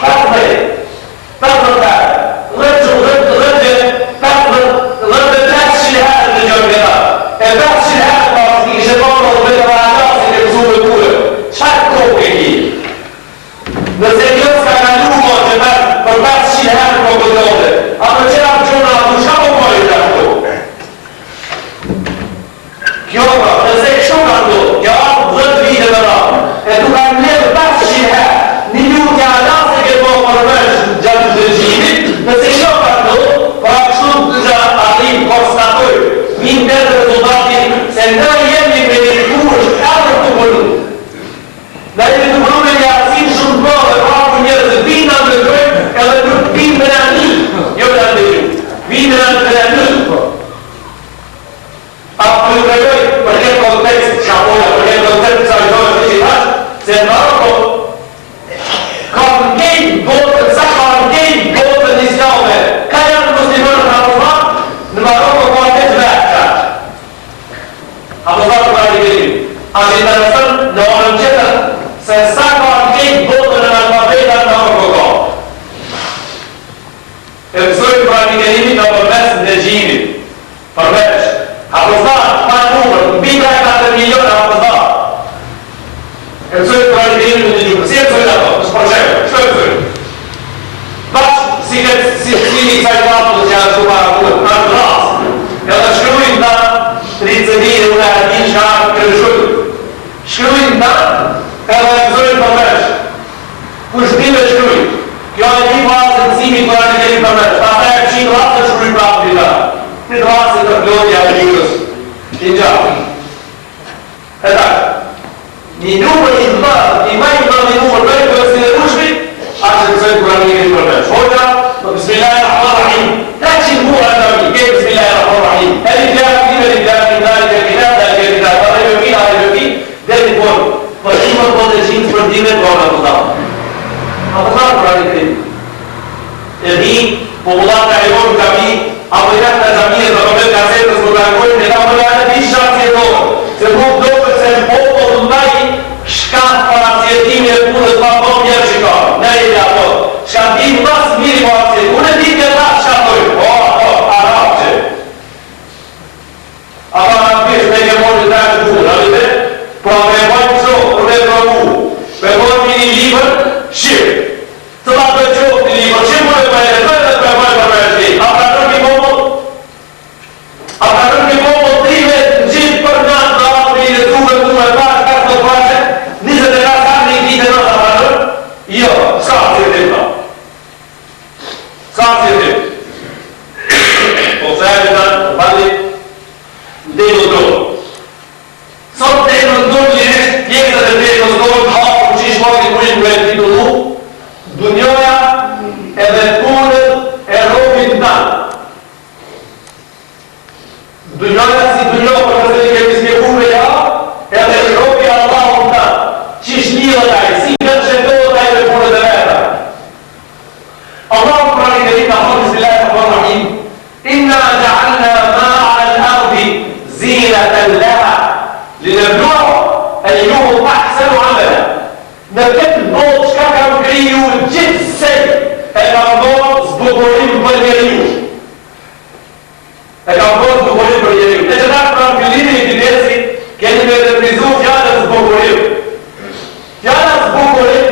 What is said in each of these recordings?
Fatme, se sa ka këtë botën e analfabeta në orkoka. E mësojnë pra një genimi në përmes në regjimit, përveç. Hafëzat, pa numër, mbi 4 miliona hafëzat. E mësojnë pra një genimi në një gjurë. Si e mësojnë ato? Në shpërsheve, shto e mësojnë. Bashkë, si një kësaj kapët që janë që para kuët, në të rasë. Edhe shkrujnë ta, ricëmire, unë e adin shkarë kërëshujnë. Shkrujnë ta, edhe e mësojnë përveç. Kushtime shkrujnë. Kjo e një pasë të mësimi për anë kemi përveç. Ta ta e pëqinë rasë të shkrujnë prapë të ta. Në të rasë të plotja e njërës. Në gjahë. E takë. Një numër i të bërë, i majnë për një numër për e përësin e rushmi, ashtë të mësojnë për anë kemi përveç. Hoqa, Bismillahirrahmanirrahim. Ta që në buha të rëmi, ke Bismillahirrahmanirrahim. E një fjallë këtime, një fjallë këtime, një fjallë këtime, dhe një forë, për qimër për të qimë për dime të orë të dalë. A të zarë për anë kërim. E di, populata e orë ka mi, apo i rakë të gjamiës dhe përmet kasetës për të akojnë, në ka përja në di shatë si e dorë, se nuk doke se në popër në mbaj shkatë për asjetimi e punët pa po mjerë shikarë. Në e dhe ato, shkatë di mas miri për asjetim, unë e di të ta shkatojnë, arabë që. Apo në pishë, me ke mojë të të punë, në vete? Po me bojnë qo, me provu, me bojnë një libër, shqip. Të da të qofë një libër, shqip më e përre, të e të bojnë për me shqip. A pra nërë një pomoll? A pra nërë një pomoll trime në gjithë për natë në apë një tuve të me pash, ka të pashe, 20 e rasa një ditë e nësa pra nërë? Jo, s'ka si e tim ta. S'ka si e tim. Po se e të bali, dhe në dorë. Sot të e në dorë një është pjekët e të e në dorë të hapë për që ishë mojë të e titullu, dunjoja edhe punët e robin të tanë. Dunjoja si dunjoja për nëse një kemi spjeku me ja, edhe robi Allahu të tanë. Qish një dhe taj, si këtë shëndohë taj me punët e veta. Allahu pra një kërit në thonë Bismillahirrahmanirrahim, inna ja'alna ma'a al-ardi zinatan laha linabluwahum ayyuhum ahsanu 'amala. Në këtë botë çka kam kriju gjithsej e kam bërë zbukurim për njeriu. E kam bërë zbukurim për njeriu. E që ta pra në fillimin e këtij dersi kemi me reprizu fjalën zbukurim. Fjala zbukurim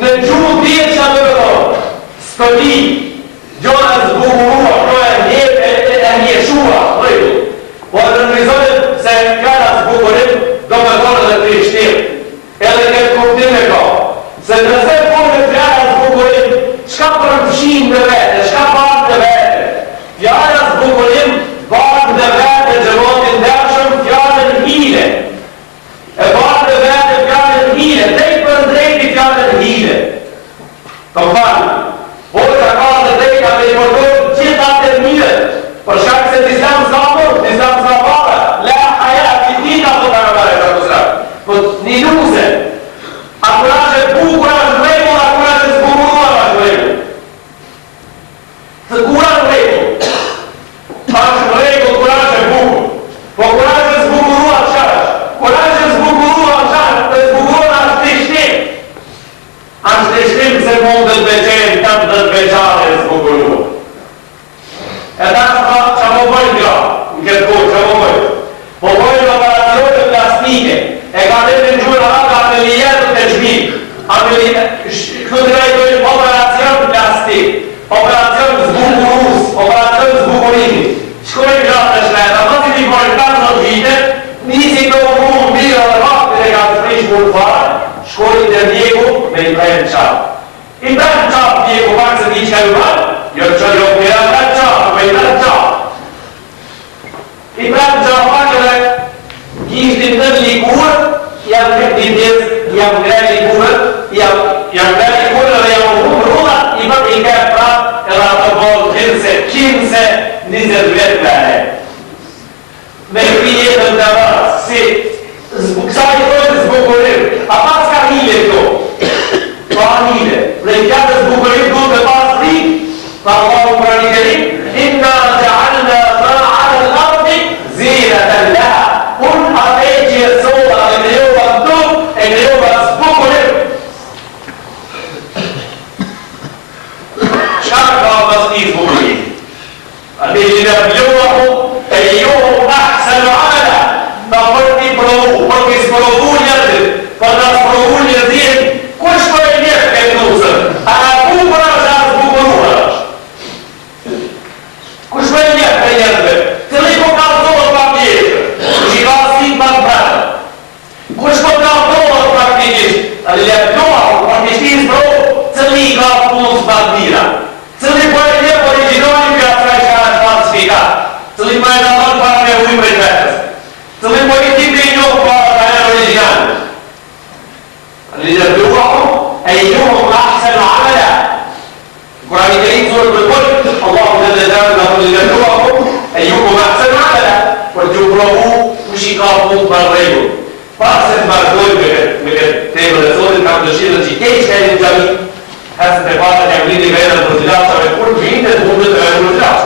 në gjuhë dihet çfarë do të thotë. Stoli, gjona zbukuruar, pra e mjeshuar, rregull. Po e nënvizohet se fjala zbukurim do me thonë edhe të shtirë. Edhe këtë kuptim e ka. Se nëse punë e fjala zbukurim, qka përfshin në vete, qka partë në vete? Fjala zbukurim partë në vete gjëmotin dërshëm fjallën hile. E partë në vete fjallën hile, drejt për drejti fjallën hile. Të falë, vojta ka dhe drejta me i përdojnë gjitha të mirët, për shkak se t'islam s'ka mërë, t'islam s'ka para, la haja, kitita të të rëmare, të mësrat. Po një nuze, a kurashe bukura është regull, a kurashe zbukuruar është regull. Të kuran regull, është regull kurashe bukur, po kurashe zbukuruar qash, kurashe zbukuruar qash, të zbukuruar është të shtim. Është të shtim se mundët veqenë, të të veqare zbukuruar. E ta që më bëjnë gra, në këtë kohë që më bëjnë. Po bëjnë operacione plastike, e ka të në gjurë haka amelijetë të gjmik. Këtë të rejtojnë operacion plastik, operacion zbukurus, operacion zbukurimi. Shkojnë gratë të shletë, a mësi një bëjnë 40 vite, nisi të unë mirë dhe vakët e ka të frish mund farë, shkojnë të mjeku me i prejnë qatë. I prejnë qatë mjeku pak se ti që e uvanë, jo që jo për e prejnë qatë, me i prejnë qatë. I prejnë qatë pak edhe kishtin të likur, jam këtë një tjesë, jam grej likurët, jam grej likurët dhe jam rrullat, i për i këtë pratë edhe atë bolë 15, 20 vetë përre. Me këri jetën të vërës, si kësa i dojtë zbukurim, a pas ka hile këto? Pa hile. Dhe i kjatë zbukurim du të pas rikë, pa Allahu pra një kërim, inna ja'alna ma'ala al-ardi zinatan laha. Unë atë që e sola e krejova në tuk, e krejova zbukurim لنبلوهم أيهم أحسن عملا. القرآن الكريم سورة القلب الله جل جلاله لنبلوهم أيكم أحسن عملا وتجربوا وشيكابوا بالريب. فأحسن ما تقول بكت تيبل الزول الحمد لله التي كيش كان الجميع هذا تبارك يعملين بين الرجلات ويقول مين تدخل بين الرجلات.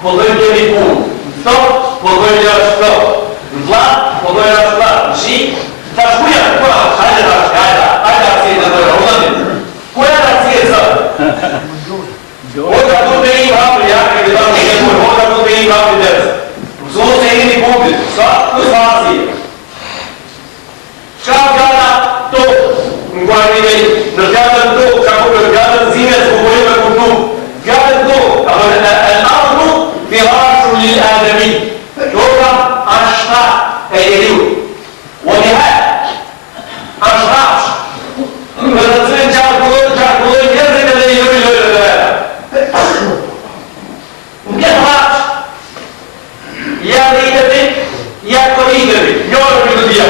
Podojnë kemi punë, stop, podojnë janë stop, në vlat, podojnë janë vlat, në shik, ta shkuja, kua, hajde atësirë të tërë, unë kua janë atësirë zërë? Oda du të im hapë, jakë e këtë në këtë mërë, oda du të im hapë të tërës, mësohë se jeni punët, sa, kësë atësirë. Shka gana tokë, në kua një vejë, në gana tokë, qa kërë gana zime, së përkojime kërtu, gana tokë, فراش للآدمي شوفا أشطاء أيديو ونهاية أشطاء فنصير جاكولون يرد اللي يقول مكتبات يا ريتبي يا كوريتبي يور بيدوديا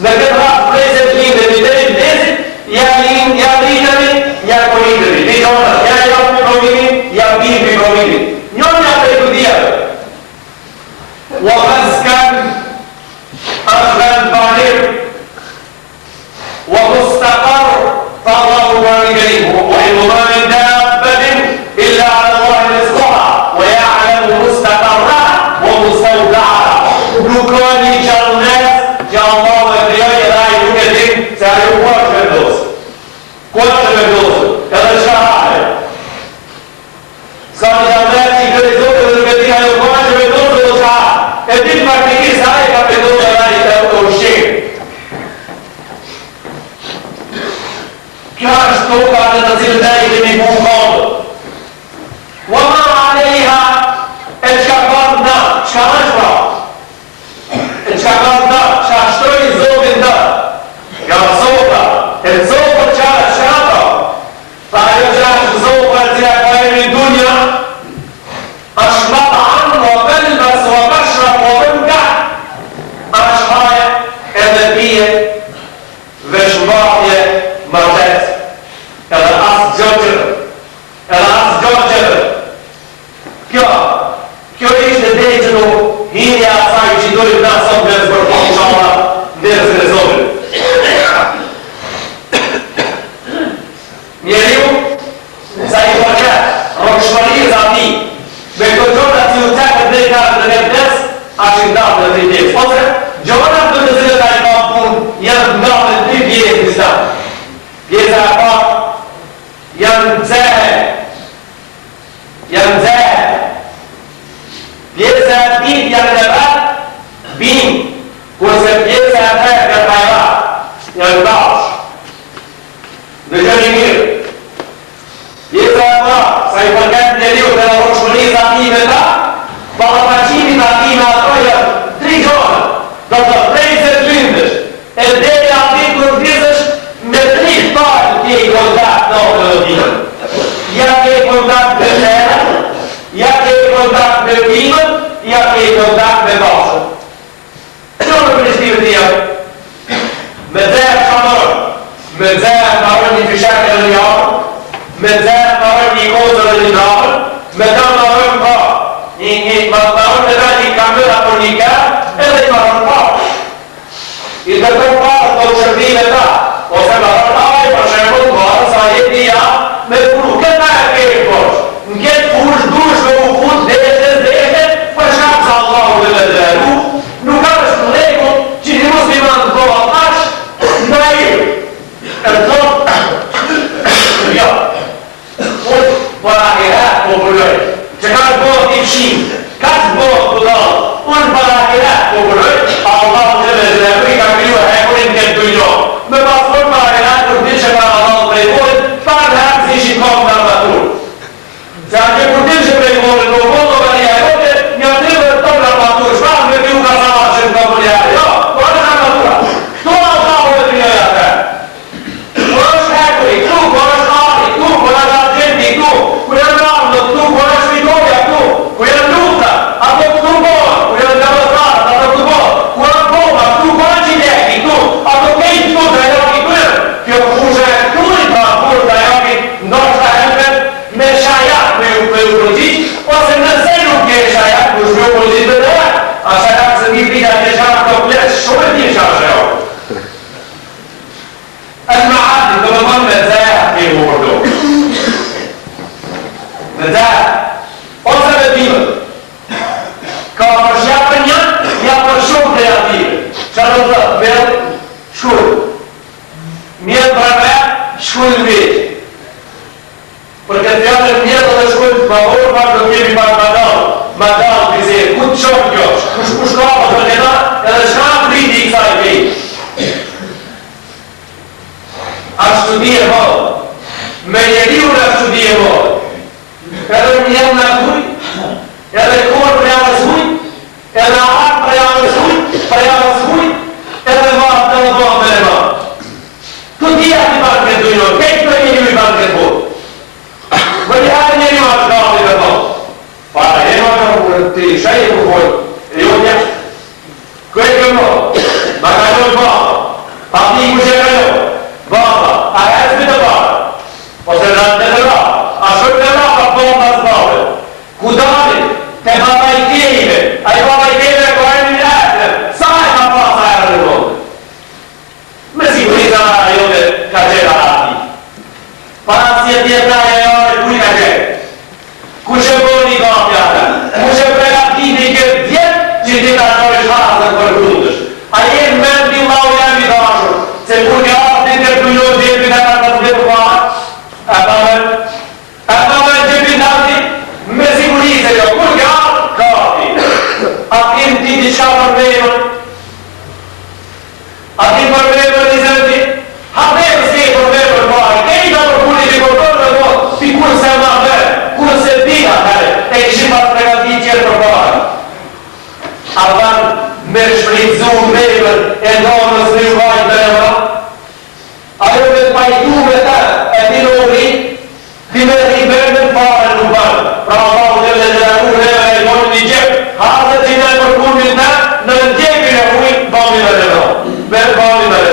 مكتبات بريزت لين دبيدين ديزت يا ريتبي يا كوريتبي دي جونا يا يوم بروميني يا بي بروميني ومسكن أخذ البعير ومستقر فالله والديه وإن ما من دابة إلا على الله رزقها ويعلم مستقرها ومستودعها دكان جنات جاء الله والديه لا يوجد سيكون فردوس كل فردوس هذا شاعر صار جنات يجري e ditë praktikisë a e ka përdo të rajit e të ushqim. Kjo është toka në të cilët e i kemi punë kodë. Wa ma alejha e qka kanë në, qka është pra? E qka kanë në, qka shtrojnë zotin në. Nga zotra, e zotra qa është pra? Pa e që është zotra e cila ka e një dunja, është ma anë o belbës o veshmbatje mërtet edhe asë gjërgjër kjo ishte dhejqënu hinja asaj që dojnë nga sot në zbërfon qama nërës në zonë njeriu sa i përket rokshmërirës ati me këtë gjona që u tekët dhe nga në nëpdes ashtë i ndatë në të njësë ose gjona të të zilët a i ka pun janë ndatë Pjesa e parë janë zehe. Pjesa e dytë janë në vetë bim, kurse pjesa e tretë janë pajra, janë dash. Në gjëni mirë. Pjesa e parë, sa i përket njeriu dhe rrokshmërisë ati me ta, ballafaqimit ati me ato janë 3 gjona. Do të prej se të lindësh, e deri ati kur vizësh me 3 parë ke i kontakt në opinën. Ja ke i kontakt me shërën, ja ke i kontakt me timën, ja ke i kontakt me bashën. Që në përshqivet të jam? Me zërë qamërën, me zërë marën një fishakë në një arën, me zërë marën një kozër në një arën, me të marën pa, marën me dhe një kamera për një kërë, edhe i marën pa. I të të parë të shërbime ta, ose marën ajë për shërbën marën sa jeti ja, me punu këta e kejë përsh. Në këtë push dush me u fut deshe, për shkak sa Allahu dhe me dhelu, nuk ka është në legu që një musliman të doha tash, në i. E të ja. Unë, për ahiret, studi e modë. Me njeriu në studi e modë. Edhe një jemë në zhuj, edhe korë për janë zhuj, edhe arë për janë zhuj, edhe vatë të në doa me në vatë. Të dhja të banë këtë dujnë, këtë për njeriu i banë këtë botë. Më një harë njeriu atë gati me vatë. Para jema të shajë e përpojë, e jo një. Këtë këmë, ma ka jojë vatë, pa ti ku që ka jojë, vatë, a hezmi të vatë, ose rëndë të vatë, a shumë të vatë, a bëmë të zbave. Ku dali, te baba i tjejve, a i baba i tjejve ko e një letër, sa e ka pasa e rëndë vëndë. Me siguriza a jote ka qera ati. Para si e tjetra e jore, kuj ka qera. Ku që bërë një gati atë, ku që pregatiti i këtë djetë, që ti ta qojë shasën për grundësh. A jenë mëndi lau jemi dashur, se kur një atin të këtujohë djepi në ka të të të parë, e pa më që pindati, me sigurisë jo, kur një atë, gati. Atin ti t'i qa përvejmën, atin përvejmën një zëndi, habevë s'ke përvejmën pari, ke i ka përpunit i përvejmën dhe do, pi kur se ma verë, kur se dina tëre, e këshim pas pregatit qërë për pari. A dhanë me shfritzu mrejmën e nonës në vajtë dhe në ajo me të pajtu me të, e ti në uri, ti me ribërën fare në bërë, pra Allahu dhe dhe dhe e mojnë një gjepë, hasë që në përkunin të, në gjepin e ujë, bëmi me dhe me bëmi me dhe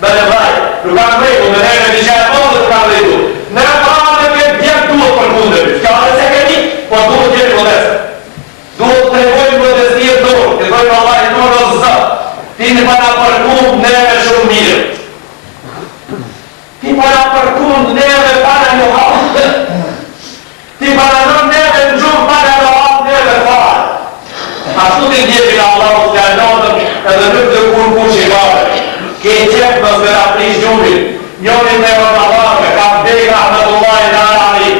me dhe vraj, nuk kam rejtu, me dhe një qërë mëndë të kam rejtu, në pranë e këtë gjepë duhet përkunin, s'ka dhe se këni, po duhet gjepë modestë, duhet të tregojnë modestirë dorë, të dojnë Allah i dorë o zëtë, ti në para përkun neve shumë mirë, ti para përkun neve para në halë, ti para në neve në gjumë para në halë neve farë. Ashtu të ndjepin Allah të kërnotëm edhe nuk të kur kush i bare. Ke qepë në së raprish gjumit, njonin me vëtë ka vdek Rahmetullah i Nari.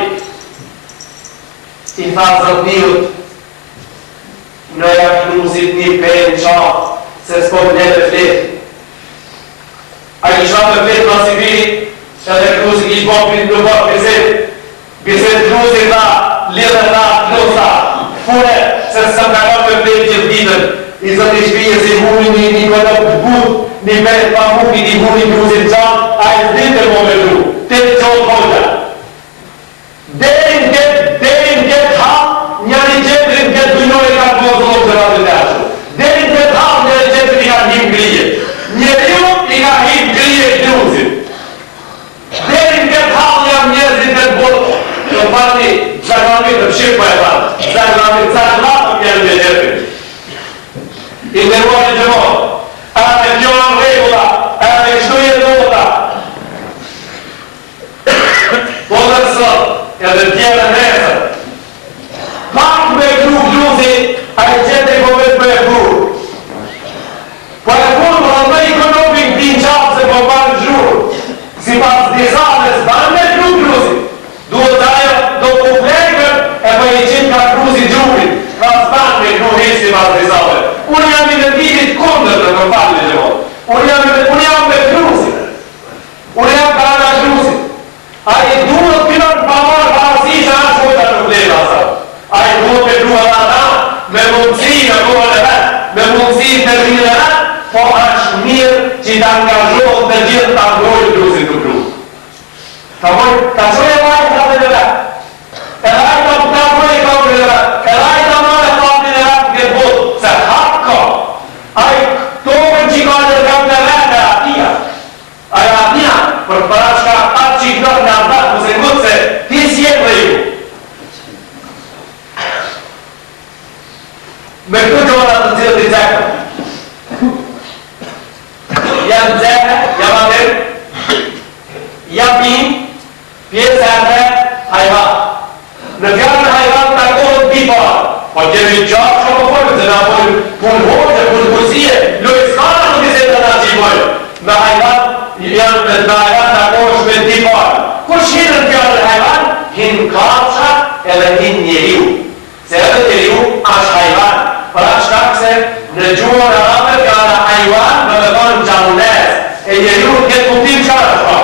I tha zëtnirët, në jaklusit një pejnë qatë, se s'po në të fletë. A i kisha me fletë në Sibiri, edhe klusit i shbopin në bërë biset klusit da, lidhe da, klusa, fune, se s'ëm ka ka me fletë gjithë ditën, i zëtë i shpije si hunin një kodok të but, një betë pa muki një hunin klusit qanë, a i zditë të më me dru, të të qotë hodja. Derin këtë hapë, njëri qetërin këtë dujnoj ka të mozë të ratë të ashtu. Derin këtë hapë, njëri qetërin i ka him grije. Njëri ju i ka him grije i klusit. Derin këtë hapë jam njerëzit të botë, në parti zaklamit të pshirë për e partë, zaklamit zaklamit njërë të qetërin. I nërruar i gjëmonë, edhe kjo në regula, edhe kështu i edota. Po dhe sot, edhe tjere nesër, pak me kru gluzi, a i qëtë i po vetë me e kru. Po e kru, po dhe i konopin t'in qapë se po banë gjurë, si pas disales, banë me kru gluzi. Duhet ajo do të plekën, e po i qitë ka kruzi gjurit, ka s'banë me kru hirë si pas disales. Unë jam i në titit kundër të më falë në gjëmonë. Unë jam me kruzi. Unë jam ka nga kruzi. A i duhet pinon pa marë parësi që anë shkojta në plejnë asat. A i duhet me kruha dhe ata, me mundësi në kohën e vetë, me mundësi në rrinë e vetë, po është mirë që i të angazhohet të gjithë të angojnë kruzin të kru. Ta qoj e majtë të të vetë. Edhe a i të angojnë e kohën e vetë. Edhe a i të marë e fatin e vetë në këtë botë, se hapë ka. A i tokën që i ka në kam të vetë e atia. A i atia, për para qka atë që i knërë në atë, mëse ngëtë se ti si jetë dhe ju. Me këtë gjona të cilët i zekë. Janë zekë, jam atër, jam pin, pjesë e atër, hajvan. Në fjallë në hajvan të akohët pi parë. Po kemi qarë që po pojmë, se nga pojmë punë hoqë, punë kursie, lojë s'kana në kise të nga që i pojmë. Me hajvan, janë me të hajvan të akohët me ti parë. Kush hinë në fjallë në hajvan, hinë kapsha edhe hinë njeriu. Se edhe njeriu është hajvan. Pra shkak se në gjuhën arabe ka në hajvan me me thonë gjamunes. E njeriu në këtë kuptim qarë është pa.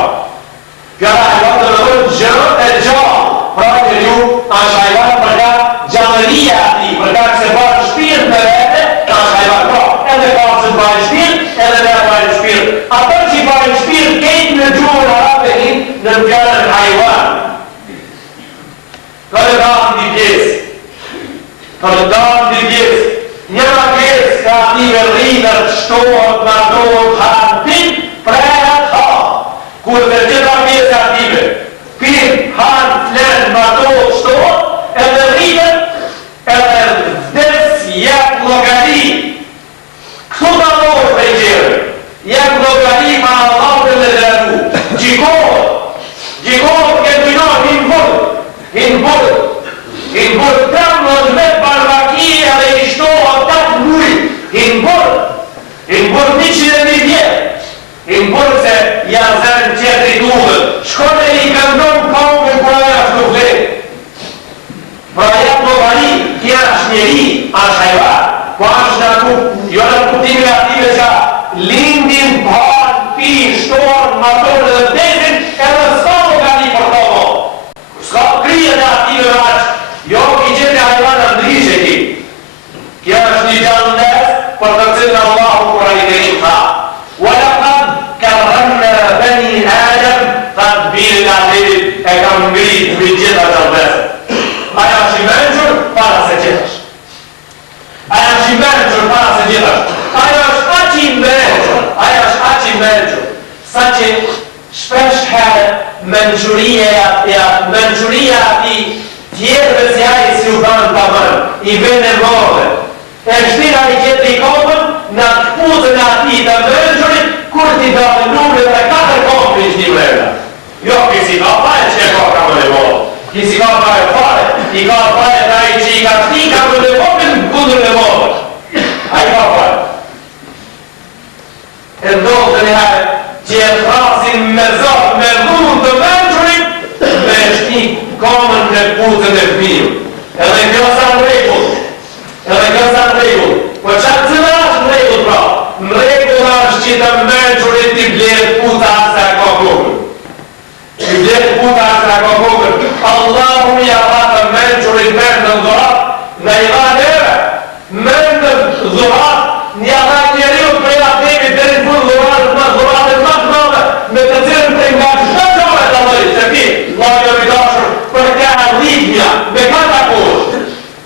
janë zërën qetri duhet. Shkone i këndon kohën për aja është nuk le. Pra jetë në bari, kja është njeri, është hajva, po është në ku, jo në kuptimin ative që lindin, parë, pi, shtorë, matorë dhe desin, edhe s'ka më ka një për tomo. S'ka krije dhe ative në aqë, jo ki qëtë e hajva në ndrishe ki. Kja është një gjallë nësë, për të cilë në Allahu kura i dhe një tha. وَلَقَدْ كَرَّمْنَا بَنِي آدَمَ تَدْبِيرٍ ativit e kam ngritë për gjitha të vëzë. Aja është i menqër para se gjithash. Aja është i menqër para se gjithash. Aja është aq i menqër. Aja është aq i menqër. Sa që shpesh herë menqëria ati tjerëve si aji si u banë të banë, i vene modhe. E shtira i qëtë i kopën në këpuzën ati të menqërit, kur ti do të numre dhe 4 kopën i shti mrena. Jo, kësi ka fare që e ka më në modhe. Kësi ka fare, i ka fare të aji që i ka shti ka më në kopën kundër në modhe. A i ka fare. E ndohë të njëherë që e thrasin me zotë, me dhunë të menqërit, me shti komën në putën e fëmiju. Edhe kjo sa në regull. Po qatë cëla është në regull pra? Në regull është që të menqërit t'i blerë puta asë e ka kokën. T'i blerë puta asë e ka kokën. Allahu i avatë menqërit mërë në dhurat, në i dha neve. Mërë në dhurat, një avatë njeriut për e atemi të në punë dhuratët më dhëmë, me të cilën të nga shtë qove të dhëjtë, se pi, lajë i dashur, për ka rritmja, me ka ta kushtë.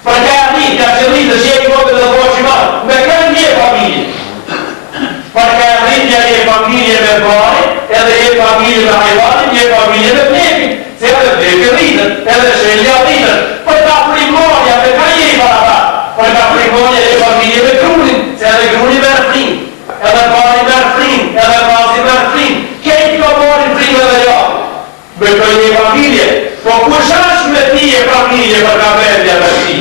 Për ka rritmja që rritë që e i modë dhe dhe marë, me ka një familje. Për ka rritmja një familje me bari, edhe një familje me hajvanin, një familje me plekin. Se edhe plekin rritën, edhe shenja rritën. Për ka primonja me ka një para ta. Për ka primonja një familje me krunin, se edhe krunin me rëfrin. Edhe bari me rëfrin, edhe basi me rëfrin. Kejtë ka bari rëfrin edhe jo. Me për një familje, po kush është me ti e familje për ka vendja me ti?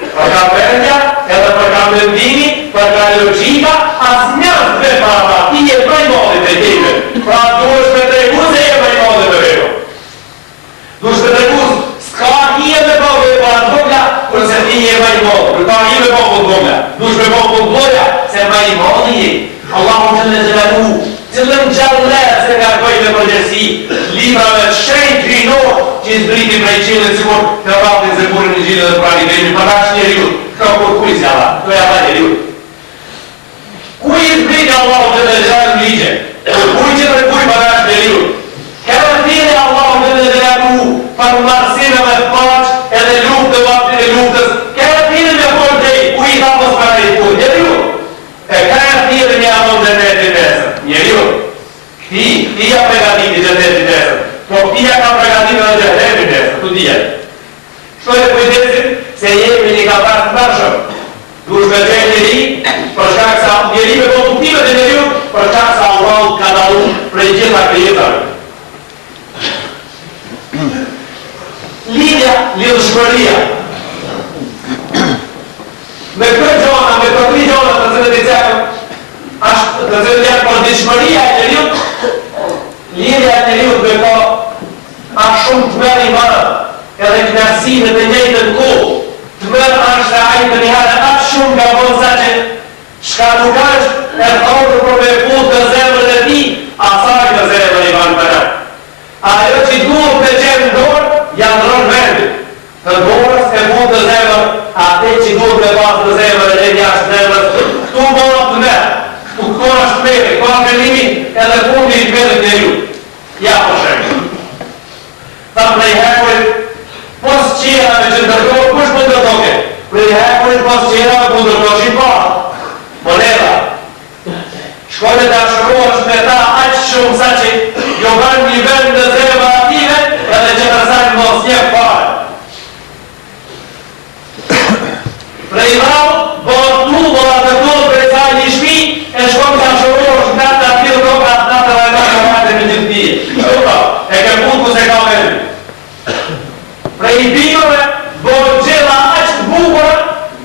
Për ka vendja, edhe për ka mendimi, për ka logika, as njës dhe para, ti e bëj modit e tjeve. Pra du është me tregu se e bëj modit e vejo. Du është me tregu, s'ka i e me bëj e para të vogla, kërse ti e bëj modit. Kërka i me bëj të vogla. Du është me bëj të vogla, se bëj modit e. Allahu të në gjelalu, cëllën gjallë se nga bëj me përgjërsi, librave të shenjë krinor, që i zbriti prej qilën sikur të ratin se burin në gjilë dhe prani dhejmi, për ashtë njeriut, ka kur kuj si Allah, to e Allah njeriut. Kuj i zbriti Allahu të në gjallë në ligje, kuj që të kuj për ashtë njeriut. Kërë tine Allahu të në gjallë për marsinë me paq edhe luft dhe vaktin e luftës, kërë tine me për dhej, kuj i thapës për e kuj, njeriut. E kërë tine një amon dhe netin nesër, njeriut. Ti ja pregatit i gjendetit nesër. Po ti ja ka pregatit në gjendetit nesër, tu ti jetë. Shtoj të kujdesit se jemi një ka partë të bërshëm. Du shme të njeri, për shkak sa njeri me produktive të njeriu, për shkak sa Allah ka dalu prej gjitha krijetarë. Lidhshmëria. Me këtë gjona, me të tri gjona të cilët i cekëm, të cilët janë për dishmëria e njeriut, lidhja e njeriut me ko, është shumë të merë i marë, edhe knarësinë të njëjtë në kohë, të merë është e ajtë të njëherë atë shumë nga bënë sa që shka nuk është e thonë për me putë në zemrën e ti, asaj në zemrën i banë për në. Ajo që duhet me gjemë në dorë, janë rënë vendit. Të dorës e putë në zemrën, ate që duhet me pasë në zemrën e njashtë zemrën, këtu bënë të merë, këtu këto është mele, këto është venimi edhe fundi i mele të ju. Ja po shemë. Ta prej hekurit, pos qira me që ndërkohë, kush për ndërkohë? Prej hekurit pos qira me për ndërkohë që i parë. Moneda. Shkone të ashëruash me ta aqë shumë sa që jo bërë një vend në zemrë ative edhe që nërsajnë mos një parë. Prej rau, bërë tu, bërë të tu, prej saj një shpi, e shkone të ashëruash në të atilë roka të natë dhe nga të rajtë me gjithë tije. Shkota, e ke punë ku se ka vendi. Prej bimëve, bërë gjela aqë të bukërë,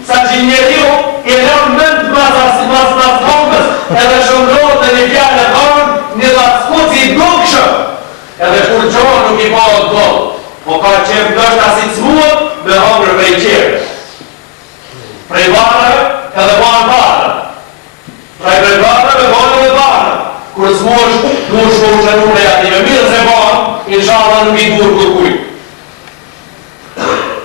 sa që njeriu i rëmë mëndë mas hongës, edhe shëndrojë dhe një nuk i bëhet gol, po ka qef ndoshta si cmuat me hongër prej qerë. Prej barëve edhe banë barë. Prej barëve me banë dhe barë. Kur cmuash, nuk shku që nuk e ati me mirë se banë, inshallah nuk i dur kërkuj.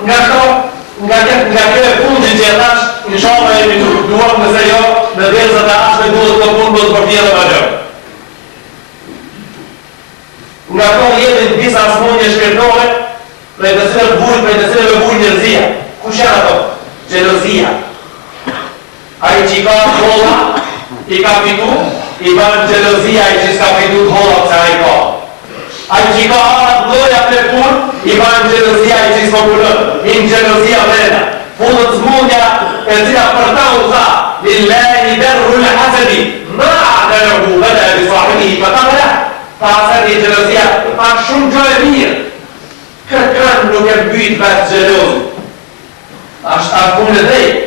Nga kjo fundin që e thash, inshallah jemi të duar nëse jo, në dezët e ashme duhet të punë bëtë për tjere më gjë. Nga to jetin disa smundje shpirtore, prej të cilëve bujnë njërzia. Kush janë ato? Gjelozia. Ai që i ka holla, i ka fitu, i banë gjelozia i që s'ka fitu të holla pëse ai ka. Ai që i ka arat mdoja për pun, i banë gjelozia i që s'ka punën. Inë gjelozia vrena. Punët smundja e cila për ta u tha, lillahi berru le hasedi, ma adërëhu vëdë e bisahimi i pëtavëra. Ta asët i gjelozia, ta shumë gjë e mirë. Kërkan nuk e mbyt vetë gjelozë. Ashtë punë e drejtë.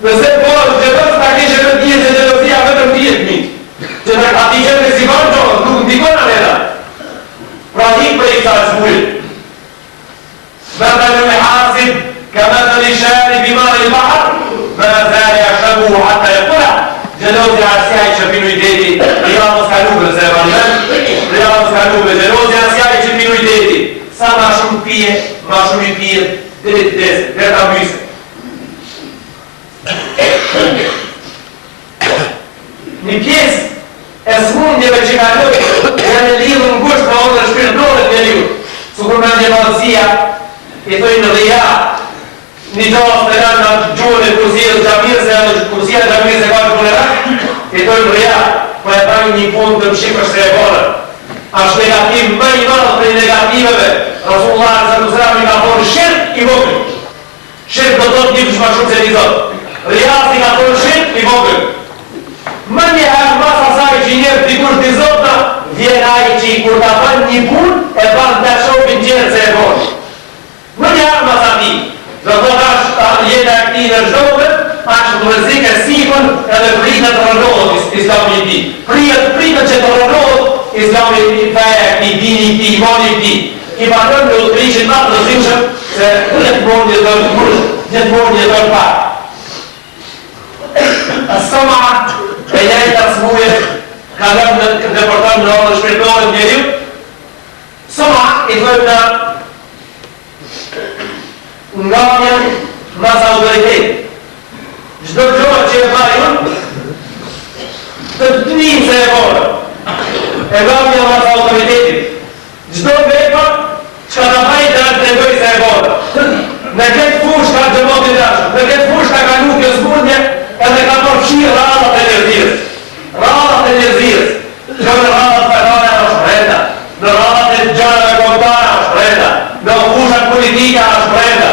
Nëse përë gjelozë, ta kishe të tjetë se gjelozia vetëm tjetë mitë. Që në ati qëtë në si banë gjohës, nuk në dikona nëna. Pra hikë për i këta të zburit. Mëthëllë me hasib, ka mëthëllë i shari bimari i bahar, më zari a shëbu hata e kura. Gjelozja asjaj që pinu i deti, rja mos ka nube se rja mos ka nube, gjelozja asjaj që pinu i deti. Sa ma shumë pije, ma shumë i pije, dhe të desë, dhe të ambyse. Një pjesë e smundjeve që ka lëjë, janë e lidhë në gusht për ondër shpirtore të lidhë. Sukur me një madhësia, i thojnë rria, një gjohës të kanë në gjuhën e kursijës gjamirëse, edhe kursijës gjamirëse ka të punerat, i thojnë rria, po e tajnë një punë të mshikër se e borë. Ashtë negativ më i madhë për i negativeve, Rasulullah s.a.s. ka thonë shirk i vogël. Shirk do të të një përshma shumë se një zotë. Rjasi ka thonë shirk i vogël. Më një herë mas asaj që njërë dikush t'i zotëna, vjen ai që i kur ka bën një punë, e banë të shopin qërë se e borë. Më një herë mas ati, do të ashtë jetë e këti në zhove, ashtë të rëzik e sipën edhe pritët të rëndohet islami ti. Pritët që të rëndohet islami ti, feja këti, dini këti, imani këti. I batën në utrishin ma të rëzimshëm se jetë morë një dërë të kërë, jetë morë një dërë parë. Sëma e njajtë të smuje, ka lëmë në deportan në orë shpirtore të njëriu, sëma i thëmë në nga njën mas autoritet. Gjdo gjojë që e bajun, të të njën se e borë, e nga njën mas autoritetit. Gjdo vepër, që ka të bajnë të të negoj se e borë. Në këtë fush ka gjëmotin dashë, në këtë fush ka kalu kjo smundje, edhe ka përfshirë radat e njërzirës. Radat e njërzirës. Që në radat fetare është brenda, në radat e gjanëve kontare është brenda, në fushat politika është brenda.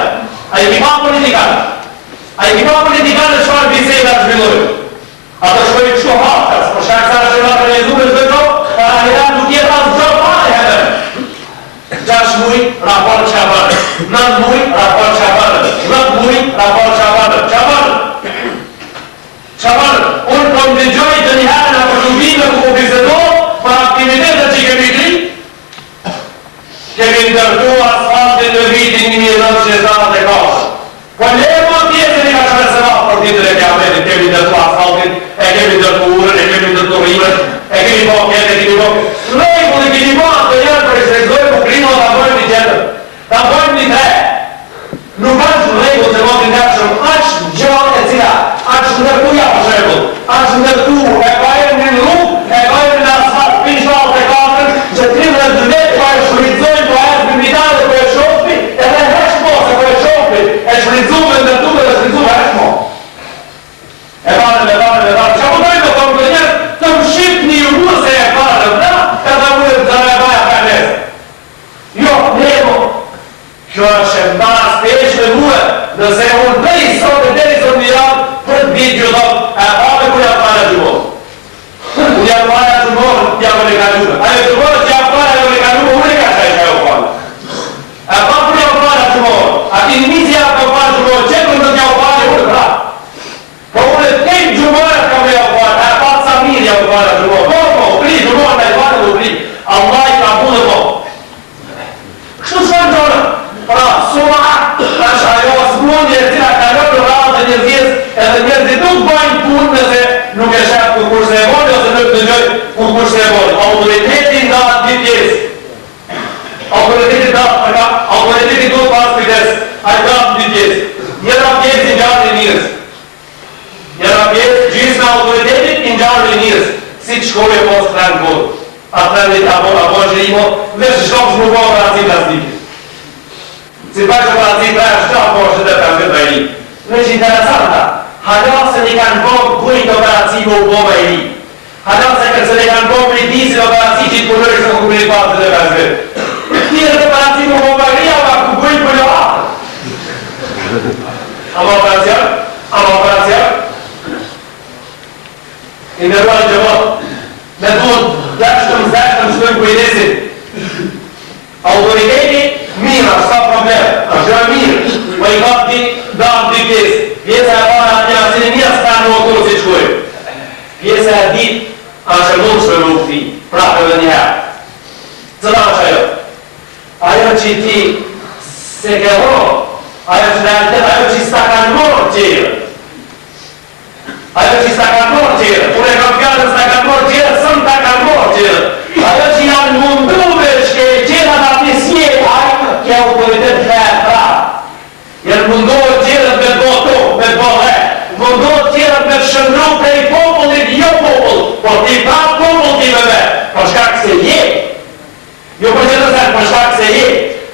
A i kipa politikanë? A i kipa politikanë në shfarë biseda të zhvillojë? Ato shkojnë qëto haftës, për shkak sa është në realizume zhvillojë, a në nuk jetë asë gjë. kush e bën. Autoriteti ndahet dy pjesë. Autoriteti duhet pas kujdes. Ai ndahet dy pjesë. Njëra pjesë i ngjarje e mirës. Njëra pjesë gjysma e autoritetit i ngjarje e mirës. Si të shkojë pas trembut. Atëri apo zhimo, veç shkop më vonë aty plastik. Si bashkë operaciv pra është qa poshtë dhe për këtë e ri. Në që interesanta, hala se ne kanë bërë kujtë operaciv u bova e ri. Hala se ne kanë bërë ritisin operaciv që të punërë shë në kumëri pasë dhe për këtë. Tjerë operaciv u bova e ri, ama ku kujtë për në atë. Ama operacion. I nërruar në gjëmot, me duhet dështëm shtëm kujdesin. Autoriteti mirë, është sa problem, është gjë mirë, po i ka damë dy pjesë. Pjesa e para një asin e një s'ka në okurë si qkuj. Pjesa e dit është mund shme më këti, prapë edhe njëherë. Cëla është ajo? Ajo që ti se ke ro, ajo që s'ta kanë morë qërë. Ajo që s'ta kanë morë qërë. Unë e kam fjallë s'ta kanë morë qërë, sëm ta kanë morë qërë. Ajo që janë munduve shke qërë atë apisje, që autoritet kërë pra. Janë mundohet qërët me të boto, me të bohe. Mundohet qërët me të shëndru prej popullit, jo popull, po ti pra popull ti me me. Për shkak se je. Jo për që të sen, për shkak se je.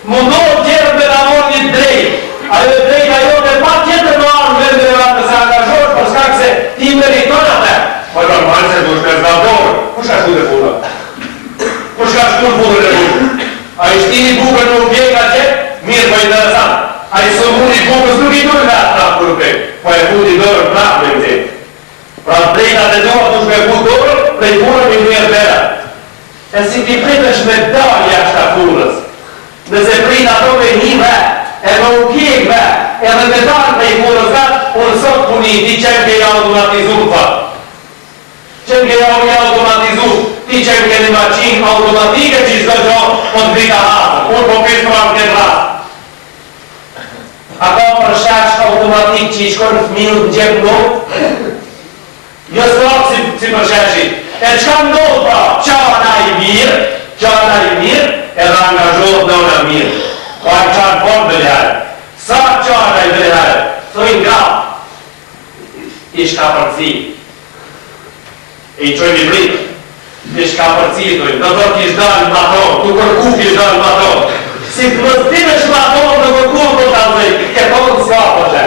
Mundohet qërët me të amor një drejt. Ajo drejt ajo dhe pa tjetër në arë në vendë dhe vatë se angazhorë, për shkak se ti meriton atë. Po e përmanë se du shme zdadorë. Kush ka shku të fullë? Kush ka shku të fullë dhe fullë? A i shtini bukër në ubjeka që, mirë për interesant. A i sëmur i bukës nuk i dujnë atë prapë për ubjek, po e fut i dërën prapë me mëzit. Pra drejta të doa të shme fut dërën, prej furën i njërë vera. E si ti pritësh me dalë jashtë a furës. Nëse prit ato me hive, e me ukjekve, edhe me dalë prej furës vetë, unë sot puni ti qenë ke automatizu fa. Qenë ke automatizu, ti qenë ke një maqinë automatike që i shdo gjohë, po të drita hasë, unë po kështë pra në këtë rasë. A ka për shash automatik që i shkonë fëmijët në gjepë ndohë? Jo s'ka si për shashit. E qka ndohë pra, qana i mirë, edhe angazhohet në në mirë. Po e qanë formë dhe njërë. Sa qana i dhe njërë, thujnë nga, ishka përci. I qojnë i vritë, ishka përci, thujnë, do të kishë dalë më atonë, tu kërku kishë dalë më atonë. Si të mëstime shmatonë në kërku të të alëzëj, këtonë të s'ka po që.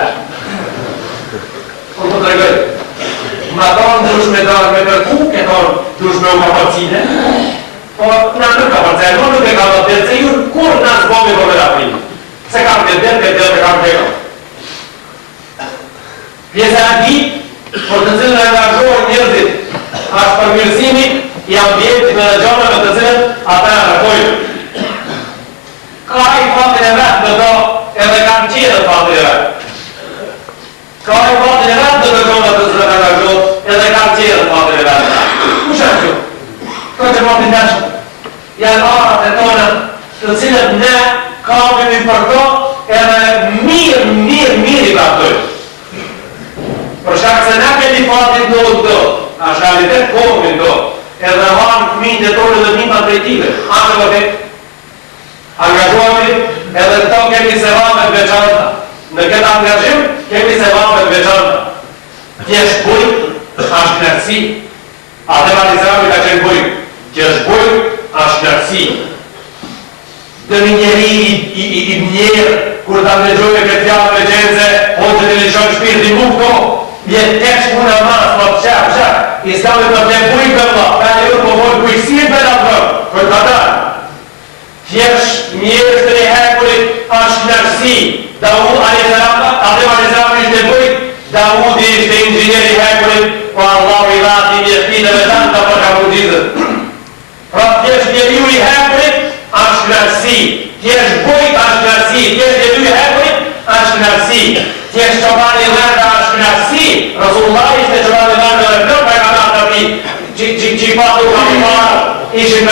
Unë të tregoj, shmatonë dush me dalë me kërku, këtonë dush me u kapacine, po në nuk kapacine, nuk e kapacine, se ju kur në s'bomi për me da primë. Se kam të delë, kam të delë. Pjesa e di, për të cilën e angazhohen njërzit, është përmirësimi i ambientit me dhe gjonëve të cilën ata e rëkojnë. Ka i fatin e vetë në do, edhe kam qire fatin e vetë. Ka i fatin e vetë në gjonëve të cilën e angazhohet, edhe kam qire fatin e vetë. Kushe në kjo? Këtë që më pëndeshëm. Janë arat e tonë të cilët ne kamimi për to, edhe mirë i praktojnë. Për shak se ne këti fatin do, a shalitet komin do, edhe hanë fëmijnë të tonë dhe një patritive. Anë të vëtit, angazhohemi, edhe të to kemi sevamet veçanta. Në këtë angazhim, kemi sevamet veçanta. Tjesh bujt, është nërësi. Adem Alizrami ka qenë bujt. Tjesh bujt, është nërësi. Dëmi njeri i njerë, kur ta ndëgjojme këtë fjallë me gjenze, o që të lishon shpirti mu këto, vjetë tesh puna mas, po të qak. Islami të të bujt dhe vla, për e po vojnë bujësin për të vërë, për të dalë. Tjesh njërës të një hekurit është nërësi. Davud Alizrami ishte bujt, Davudi ishte inxinjer i hekurit, po Allah i rati mjefti dhe vetanta për kapudizët. Pra tjesh njeri i hekurit, është nërësi, tjesh bujt është nërësi, tjesh njeri i hekurit, është nërësi, tjesh qobani lërda është nërësi, Rasulullah ishte qobani lërda dhe përë për ka të ti, që i patu ka i marë, ishin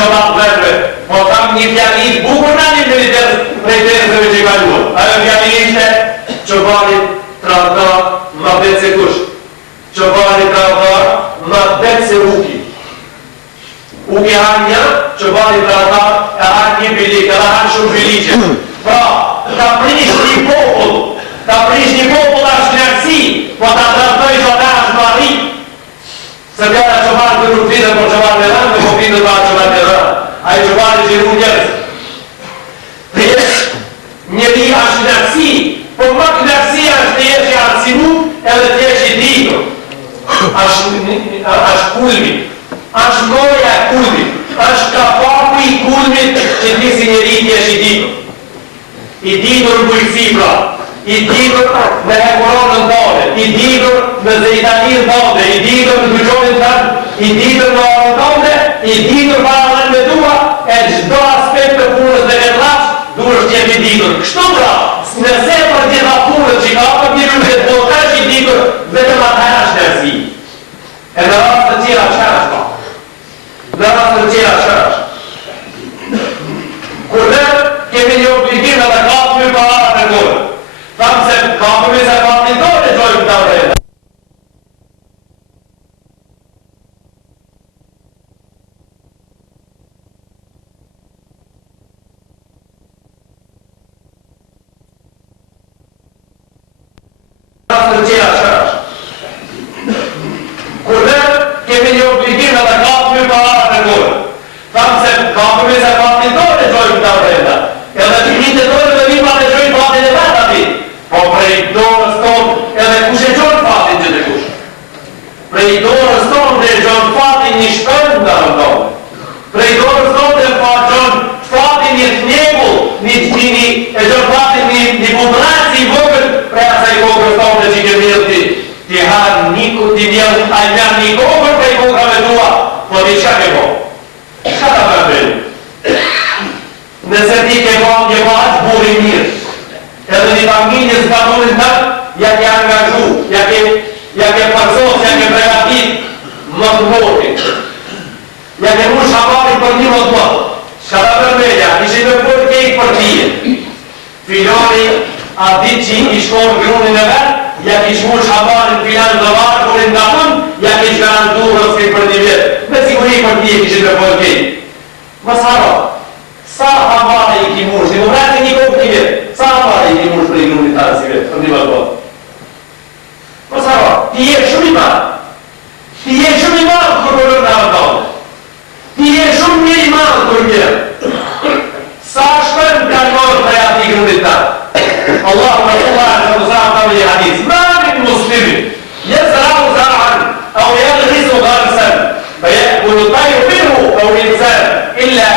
qobat lërve, po tam një pjanit bukur në një militerës prej tërësëve që i ka luar. Ajo pjanit ishte qobani travdar më betë se kush, qobani travdar më betë se uki. u ke hanë një që bani tratar, e hanë një bilik, edhe hanë shumë biligje. Pra, ta prish një popull është nërësi, po ta tratoj që ata është mari. Se pjara që banë për nuk vitë, por që banë me rëndë, po vitë të banë që banë me rëndë. A i që banë që nuk njërës. Njëri është nërësi, po më nërësi është të jesh i arsimu edhe të jesh i ditur. Është kulmi, është noja e kulmi, është kapaku i kulmit që ti si njëri të jesh i ditur. I ditur në bujësi pra, i ditur në hekoronën tënde, i ditur në zejtanin tënde, i ditur në dëgjonin tënde, i ditur në orën tënde, i ditur paralel me dua, e çdo aspekt të punës dhe vetëlash, duhet të jemi ditur. Kështu pra, nëse për gjitha punët që ka për një rrugë të botash i ditur, vetëm atëherë është nërësi. E në rast të tjera çfarë është pa? Në rast të tjera çfarë është? Kur ne kemi një obligim edhe kapëmi para të dorë. Thamë se kapëmi se kapëmi dorë e gjojmë të vrejnë. Në rast të tjera çfarë është? Kur ne kemi një obligim edhe kapëmi para të dorë. Thamë se kapëmi se kapëmi dorë e gjojmë të vrejnë. Edhe që një të dorë dhe vipa dhe gjojnë fatin e vetë ati. Po prej dorës tonë edhe kush e gjojnë fatin që të kush. Prej dorës tonë dhe gjojnë fatin një shpënd nga në tonë. Prej dorës tonë dhe gjojnë fatin një të njegull, e gjojnë fatin një bubraci i vogën, prej asaj vogës tonë që ke mirë ti harë niku, ti mjellë, a i mjellë një vogën prej vogëve tua, po ti qa ke po? Qa ta përmërin? Nëse ti ke po një vazë buri mirë, edhe një familjes ka burin tërë, ja ke angazhu, ja ke përsos, ja ke pregatit më të motin. Ja ke mu shabarit për një më të motë. Shkata përmelja, ishim me për kejtë për tije. Filoni, a ditë që i shkonë grunin e vetë, ja kish mu shabarit filan dhe varë, kurin nga mund, ja kish garantu rëski për një vjetë. Me siguri për tije kishim me për kejtë. Mësë haro. Sa hambare i ki mush, një vrati një kohë një vetë, sa hambare i ki mush për i grunit tarë si vetë, për një vërë kohë. Po sa haro, ti je shumë i marë. Ti je shumë i marë kërë përër në avë. Ti je shumë një i marë kërë kërë. Sa shpën të kalmorë për ati grunit tarë. Allahu Rasulullah të mësarë të më një hadis. Mamin muslimin, jesë rahu zarën, au jelë rizu gërësën, bëjë tajru birhu, au insën, illa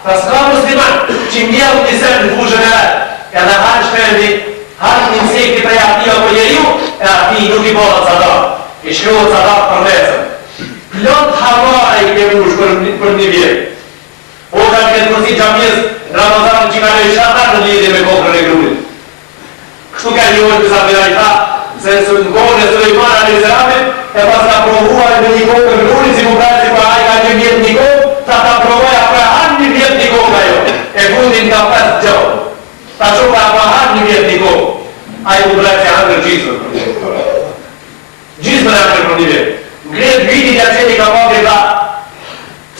Fasra musliman, që mjellë një sen në fushën e vetë, edhe hanë shpendi, hanë një insekti prej ati o për jeriu, e ati nuk i bollët sadat, i shkruat sadat për nesën. Plot hamare i kemi ush për një vjetë. O ka këtë përsi gjamjes Ramazan që ka në i shatar në lidhje me kokrën e grunit. Kështu ka një ojtë pësa përra i tha, se në kohën e Sulejman a.s. e pas ka provuar me një kokrën e grunit, si mu prajë si për a i ka një vjetë një kohë, ta provoja pra hanë një vjetë një kohë nga jo, e fundin ka 5 gjohë. Ta shumë pra hanë një vjetë një kohë, a i mu prajë që hanë në gjizën. Gjizën e hanë për një vjetë. Ngretë vitit ja qeni ka pake ta,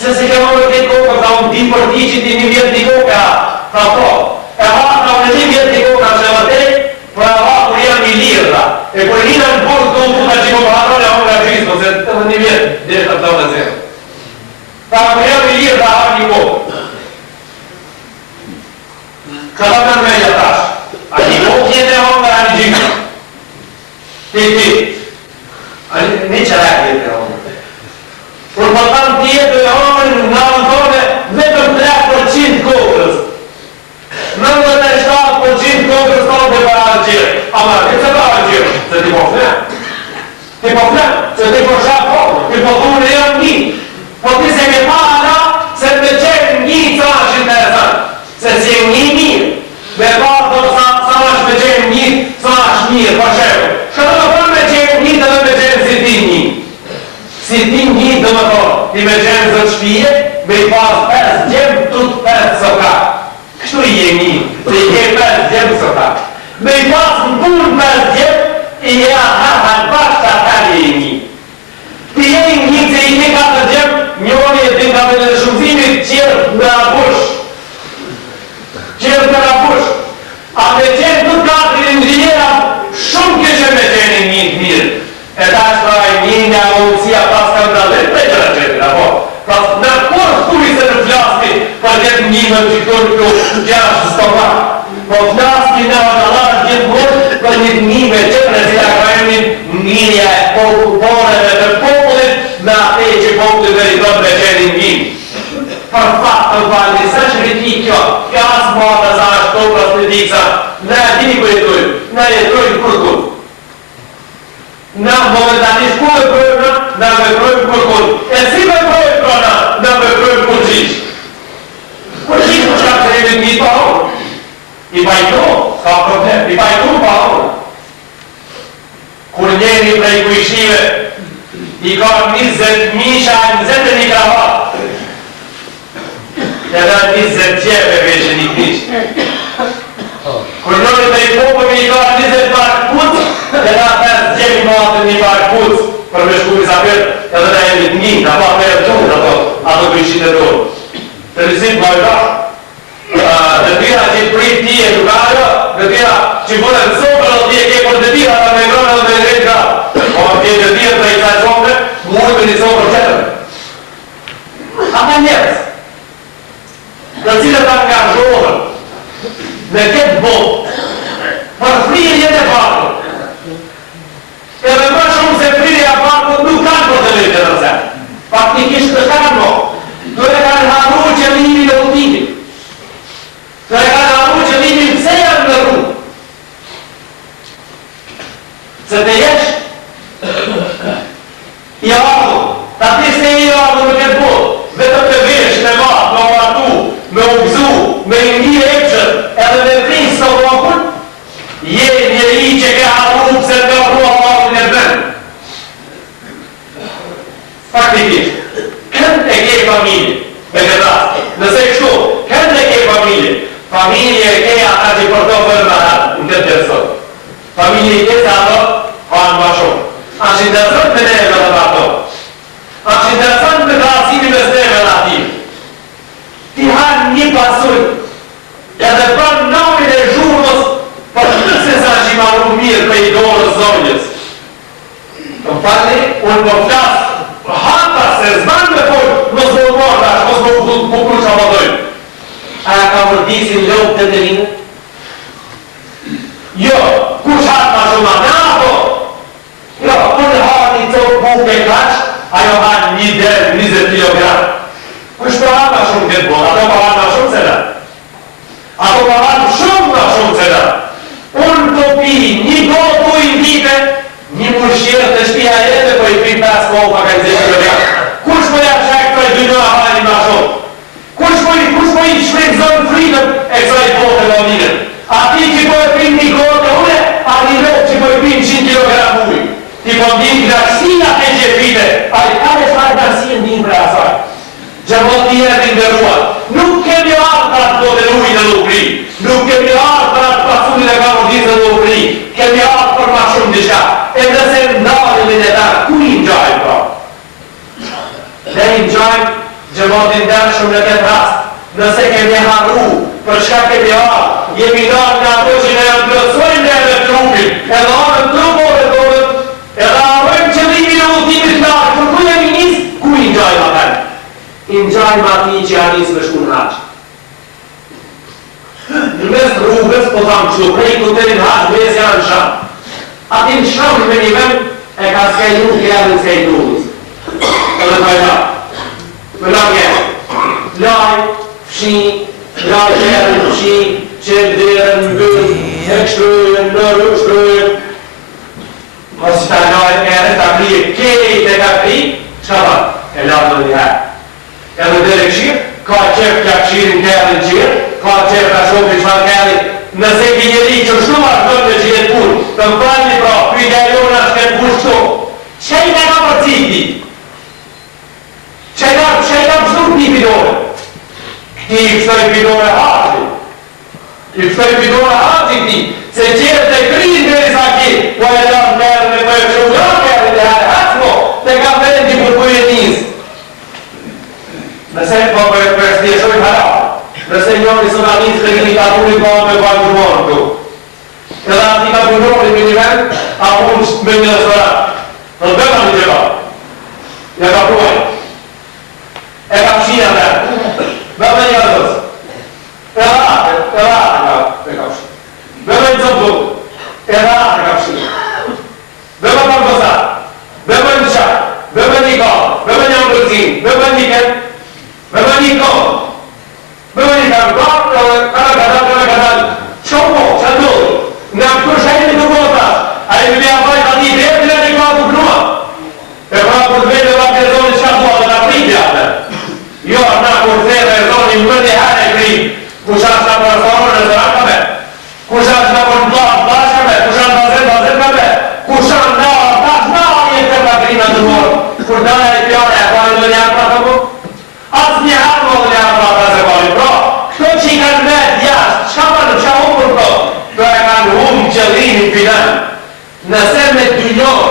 se si ke më këtë kohë, ka unë di për ti që ti një vjetë një kohë, ta po. E ha ka unë një vjetë një kohë, ka që vëtej, për a ha kur jam i lirë, e kur një në në burë të unë puta që më përhatron e unë nga gjizën, se të një vjetë, dhe të të të zërë. Ta më jam i lirë, ta ha një kohë. Ka ta më me jatash, a një kohë jetë e honë nga një gjizën. Ti. Një qëra jetë e honë. Por për tamë tjetë e honë nga në tone, vetëm 3% kokës. 97% kokës tonë dhe para në qërë. Ama, këtë se para në qërë? Se ti po flenë. Ti po flenë, se ti po shafo, ti po thunë e jam një. Po ti se me para, se me qenë një sa është interesant. Se si e një mirë. Me parë do sa është me qenë një, sa është mirë, për shemë. Shëtë më përë me qenë një dhe me qenë si ti një. Si ti një dhe më përë, ti me qenë zëtë shpije, me i pasë 5 gjemë, tut 5 soka. Kështu i e një, se i ke 5 gjemë soka. Me i pasë në punë 5 gjemë, i e atë bashkë të atari e një. Ti e një se i ke 4 gjemë, shpime që këtu gjashtë stomak. Po flasë në Allah gjithmonë për një njime që në zila kërëmin njëja e popullet të popullit në atë që popullit veriton me qenin njim. Për fakt të valli, së që riti kjo asë mata sa është topras në diksa, në dini për jetojnë, në jetojnë kërkun. Në momentanisht ku me projnë, në me projnë kërkun. E si me projnë prona, në me projnë kërqish. Kërqish në shkak që rejnë një pa orë. I bajtu, ka problem, i bajtu pa orë. Kur njeri prej kujshive, i ka 20 misha, 21 kravat. Edhe 20 qepe veshe një kishë. Kur njeri prej popëve, i ka 20 bark puc, edhe atër zgjemi matën një bark puc, për me shku Isabel, edhe da jemi të njën, da pa me e të ato kujshit e dorë. Të rësim bajta, dhe tira që prit ti e dukajo, dhe tira që vëllë në sopër o ti e ke për dhe tira ta me ngronë dhe me rejtë ka. O të dhe tira të i taj sopër, mërë me një sopër qëtër. Ata njerës, në cilë ta angazhohen me këtë botë, për frirë jetë e partë. Edhe më shumë se frirë e partë nuk kanë për të lejtë të nëse. Faktikisht të kanë mo, do e kanë harru që limi në utimit. Të e ka në arru që limin pëse janë në rru. Se të jesh i arru, ta tiste i arru në këtë botë, vetëm të vesh, me matë, me martu, me ubzu, me indi e epshën, edhe me prinsë të rokun, je njeri që ke arru pëse të arru Allahun e vend. Faktikisht, kënd e ke familje, me këtë rast, nëse kështu, kënd e ke familje, familje e ke ata që përdo për më hatë në këtë tërësot. Familje e ke se ato hanë ma shumë. Ashtë interesant të neve dhe ato. Ashtë interesant të krasimi me neve dhe ati. Ti hanë një pasuj, edhe për nëmin e zhurmës për të se sa që i marru mirë për i dorës zonjës. Në fali, unë më flasë, hata se zbanë me folë, mos më morë, mos më pukru që më dojnë. A ka vërdisin lopë të të rinë? Jo, kush hatë ma shumë atë ato? Jo, unë hatë një copë buke kaqë, ajo hatë një derë 20 kg. Kush për hatë ma shumë këtë botë? Ato për hatë ma shumë se da? Ato për hatë shumë ma shumë se da? Unë të pi një gotë u i ndite, një mushqirë të shpia jetë, për i pi 5 kohë pa ka 20 kg. Kush për ja shakë për i dy në hatë ma shumë? Kush po i shfrinë zonë fritën e kësaj bote në minën? Ati që po e pinë një gote une, ati lopë që po e pinë 100 kg ujë. Ti po ndinë knarësia të që e pite, ati kare shfar knarësia ndinë për asaj. Gjëmot një e të ndërruat. Nuk kemi arë për atë bote ujë në lukri. Nuk kemi arë për atë pasunit e kamordisë në lukri. Kemi arë për ma shumë dishka. E nëse ndalën e ta, ku i njajnë pra? Ne i njajnë gjëmotin dërë shumë në këtë rast, nëse kemi harru, për shka kemi arë, jemi nërë në ato që ne janë plëtsojnë dhe në trupin, edhe arën trupove të dojnë, edhe arën qëllimi në ultimit nërë, për ku jemi njësë, ku i njajmë atër? I njajmë ati që janë njësë me shku në haqë. Në mes rrugës, po thamë qëtu, prej këtë në haqë, mes janë shamë. Ati në shamë me një vend, e ka skajnu kërën skajnu njësë. Edhe të me la kërë, laj, fshi, laj kërën, fshi, qëndërën, mbën, e kështrujën, nërë, kështrujën. Mos të laj kërën, të krije, kejt e ka kri, qëka ba? E la në një herë. Edhe dhe këshirë, ka qëpë kja këshirën kërën qirë, ka qëpë ka shumë të qëma kërën, nëse ki njeri që shumë ashtë dëmë në qëtë punë, të më prani pra, pyjtë e jonë ashtë këtë punë shto. Qëj të ka për citi? Qëjtam shumë një pidore. Këti i kësoj pidore haqë. I kësoj pidore haqë i ti. Se qërë të krinë në risa ki, po e lanë nërë në për shumë në kërë dhe hajë haqë mo, të ka vërën një përpujë njësë. Nëse po për stjeshoj haratë. Nëse njëri së nga njësë të një kapurin po me bajë gjumorë këtu. Edhe ati ka gjumorë me një vend, a unë me një restorat. Në bëma një gjëva. Ja ka pruaj. E ka pëshina dhe. Bëma një gëtës. kur dana e pjare e pari dhe një pra të mu? Asë një harë më dhe një pra të se pari. Pra, këto që i kanë met jashtë, qka pa në qa humër këto? Këto e kanë humë qëllimin finan. Nëse me dy njohë,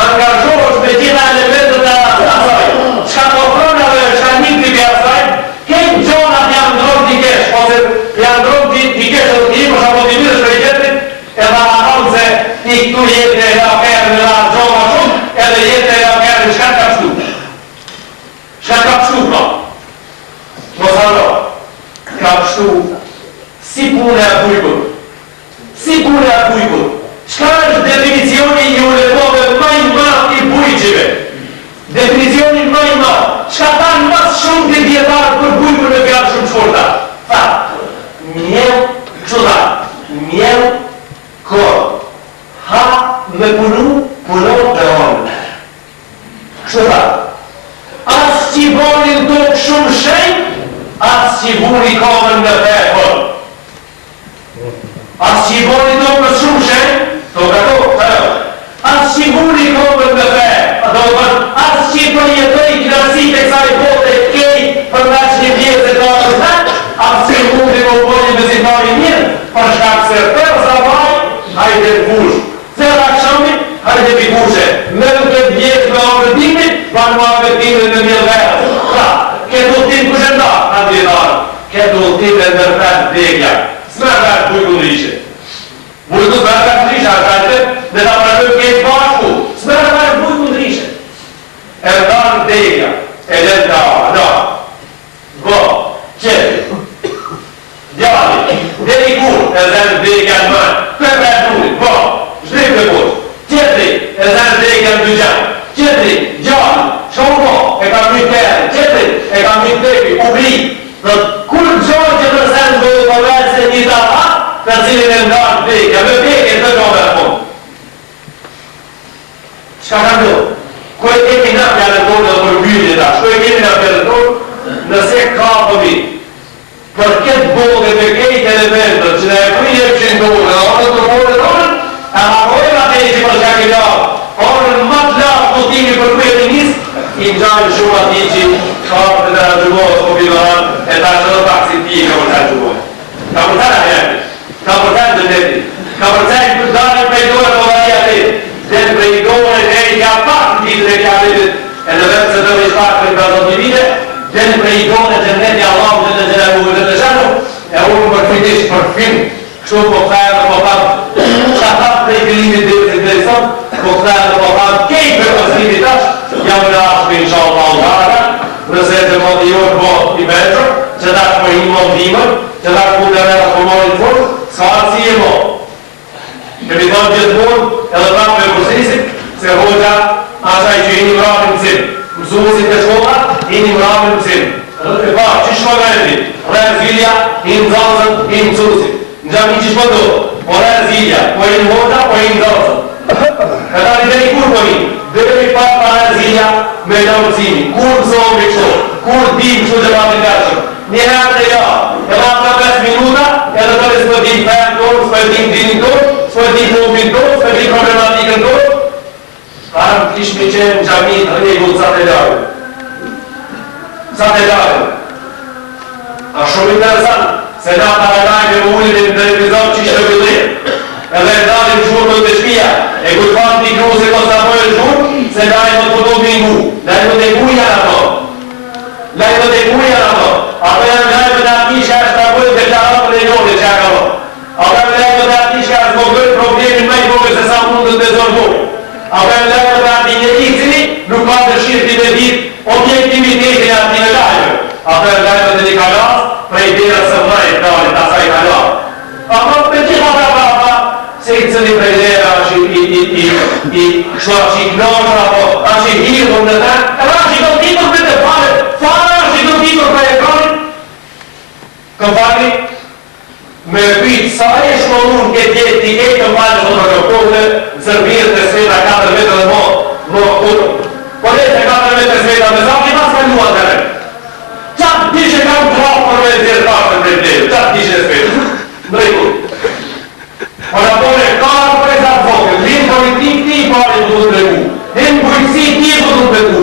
angazhosh me gjitha elementet e asaj, qka të ofrona dhe qka një të bja asaj, kejtë gjonat janë ndronë t'i kesh, ose janë ndronë t'i kesh dhe t'i për shapo t'i mirë shpejtjetit, edhe anon se ti këtu jetë e la kërë në la gjona shumë, edhe jetë e la kërë në shka ka pështu. Shka ka pështu, pra. Mos arro, ka pështu si pune e bujkur. Si pune e bujkur. Shka është definicioni i uletove maj madh i bujqive? Definicioni maj madh. Shka tanë mas shumë të djetarë për bujkur në fjallë shumë shkurta? Tha, mjell qëda, mjell kërë, ha me punu, punon dhe onë. Qëda, asë që i bonin tokë shumë shenjë, asë që i buni komën në fejë. Asë që i bonin tokë shumë shenjë, asë që i buni komën në fejë, asë që i përjetoj knarësit e kësaj bote kej për veç një pjesë e të atërët, asë që i buni më bojnë vizitari mirë, për shkak se tërë sa vaj, hajde të bush. Tërë akshami, hajde të bushe. Me në këtë vjetë me avërtimit, banë më avërtimit në mjë verës. Pra, këtë ultim kështë nda, kandidatë, këtë ultim e nërfet dhegja. S'me vetë bujku në rishe. Bujku s'me vetë në rishe, dhe ta përëve këtë bashku, s'me vetë bujku në rishe. E ndarë dhegja, e dhe nda, bo, qëtë, djali, dhe i kur, e zemë dhegja në mërë, për e dhurit, bo, shdrim të kur, qëtëri, e zemë dhegja në dëgjanë, qëtëri, djali, shumë, e ka mjë kërë, qëtëri, e ka mjë tepi, u bli, dhe kur gjojë që të zemë dhe të vetë se një të atë, të cilin e ndarë dhegja, me dhegja të gjojë e punë. Qka ka ndërë? Ko e kemi nga pjallë tonë dhe për bjyllje ta? Shko e kemi nga pjallë tonë? Nëse ka përmi, për këtë bodhe të kejtë elementët që ne e prije këshin tonë, dhe orën të bodhe tonë, e marojnë atë e që për shka këtë larë. Orën më të larë potimi për kujtë njësë, i njajnë shumë ati që ka për të rëgjumojës po biloran, e ta që do taksin ti ka për të rëgjumojë. Ka për të rëgjumojë, ka për të rëgjumojë, ka për të rëgjumojë, dhe në prejdore e i ka pak në ditë dhe kja vitit, e në vetë se të vishpak për të të vite, dhe në prejdore që në neti Allah dhe në gjene buve dhe të shanu, e unë për kujtish për film, kështu po këtajë dhe po kam, që ata prej këllimit dhe të të isot, po këtajë dhe po kam, kej për përslimit tash, jam në ashtë për inshallah pa ullara, nëse të modi jo të bot i betër, që tash për i mondimër, që tash për të vetë për mori të furt, s'ka si e mo. Kemi thonë gjithmonë, edhe prapë me kursisit, se hoxha asaj që i një mrapë në mësim. Mësuesit të shkolla, i një mrapë në mësim. E pa, që shkoj rendi? Rrë zilja, i në zalëzën, i në mësuesit. Në gjami që shkoj do? Po rrë zilja, po i në hoxha, po i në zalëzën. E ta një dhe i kur po një? Dhe i pak pa rrë zilja me në mësimi. Kur mësohëm me kështu? Kur dim kështu që batin kërshëm? Një herë dhe ja, e ma 5 minuta, edhe të dhe s'pë dim fejnë tonë, s'pë dim dinin tonë, s'pë dim mobil tonë, s'pë dim problematikën tonë. Parëm kish me qenë në gjami të regullë sa të larë. Sa të larë. A shumë interesant, se na të rajnaj me ullin e në televizor që ishte vëllim. Edhe e dalim shurë të shpia, e kujtë fanë t'i kru se kosta pojë shurë, se na e më të përdojnë një ngu. Na e më të ngu janë ato. Na e më të ngu janë ato. Ato janë lajme në ati që është të bëjë deklaratën e njërë që ka lo. Ato janë lajme në ati që është bëjë problemin me i bëjë se sa mundë të dezorgojë. Ato janë lajme në ati një i cili nuk ka të shirë t'i me ditë objektivitetin ati në lajme. Ato janë lajme të një kalas prej dera së mëjë të alit asaj kalas. Ato për gjitha të prapa se i cili prej dera është i kështu është i knashë apo është i hirë në të është i kontitur për të fare është i kontitur për e kërën. Këmpani, me pitë sa e shkollun këtë jetë t'i e këmpani të përgjokove, zërbirë të sveta 4 metrë dhe më urë. Po e të 4 metrë sveta me sa, ki pas ka njua të rejë. Qatë di që kam trafë për me zirë kashën për të qatë di që e sveta. Ndrejku. Po në pone, karë për e sa të vokë, linë politik ti i pari të të ndrejku. Hinë bujësi ti të të ndrejku.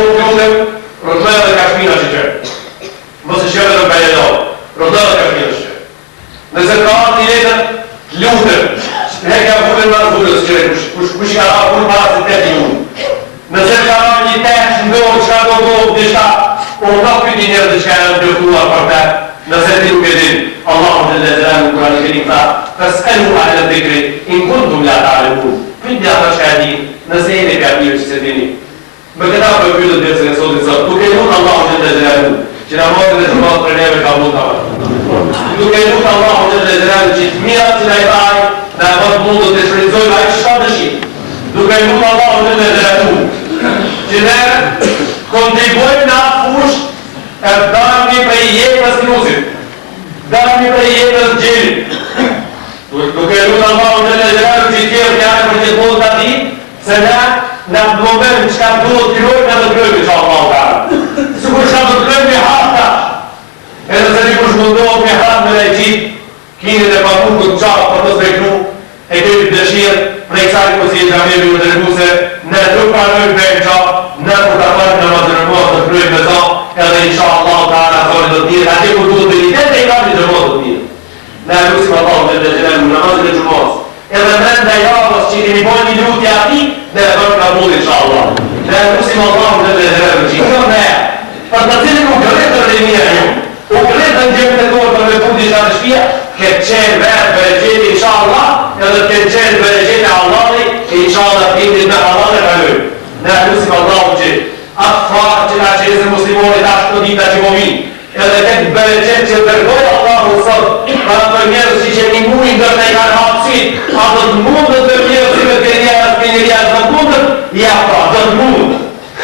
lutem, rrotllojë dhe kashmina që qërë. Mos e shkëve në kajedo, rrotllojë dhe kashmina që qërë. Nëse ka arti letën, lutem, hekja vurën në vurës qërë, kush ka ra vurë para se të ti unë. Nëse ka ra një tesh, ndohë, qka do dohë, dishta, unë ka këtë njerë dhe qka janë dërtuar për te, nëse ti nuk e din, Allahu dhe lezera në Kurani Kerim tha, fësëlu ahle dhikri, in kuntum la ta'lemun. Pyetni ata që e din, nëse jeni ka mirë që se dini. Me këta për pyetët dersën e sotit sot, duke lutë Allahu dhe lezera në, që na mos dhe shumat për neve ka mund të duke lutë Allahu dhe lezera në, që të mirat që na i taj, na e mos mundë të shfridzojnë a i shka dëshim. Duke lutë Allahu dhe lezera në, që ne kontribujmë në atë fush e dami prej jetës knusit, dami prej jetës gjelit. Duke lutë Allahu dhe lezera në, që tjerë kjane për që mund të ati, se ne në moment që ka duhet të krojnë, në të krojnë që Allahu ta. Sikur që të krojnë me hafta, edhe se një kush mundohet me hafta me lejqit, kini dhe pakur këtë qatë për të spekru, e këtë dëshirë, prej kësari kësi e gjamiri më dërgu se ne nuk pranojnë me qatë, ne për të farë në mazërëmohë të krojnë me zonë, edhe insha Allahu ta në thonë të të mirë, ati kur duhet të një të i kam një gjëmohë të mirë. Ne lusim Allahu dhe gjënemu në mazën e gjëmohës. Edhe menda javës që i kemi bojnë një lutje ati, ne e bërë kabul, insha Allah. Ne lusim Allahu dhe gjënemu që i kjo ne, për të cilin u gërët të rëmija ju, u gërët të njëmë të dorë për me fundi që atë shpia, këtë qenë vetë bereqeti, insha Allah, edhe këtë qenë bereqeti Allahi, insha Allah të indit me Allah e kalujë. Ne lusim Allahu që atë farë që ka qesë muslimonit ashtë të dita që momin, edhe këtë bereqet që tërgojë Allahu sot, për atë njerës që që një mujnë dërë në i kanë hapësit, atë të mundët të njerës që me të njerës të njerës të mundët, ja pra, të mundët.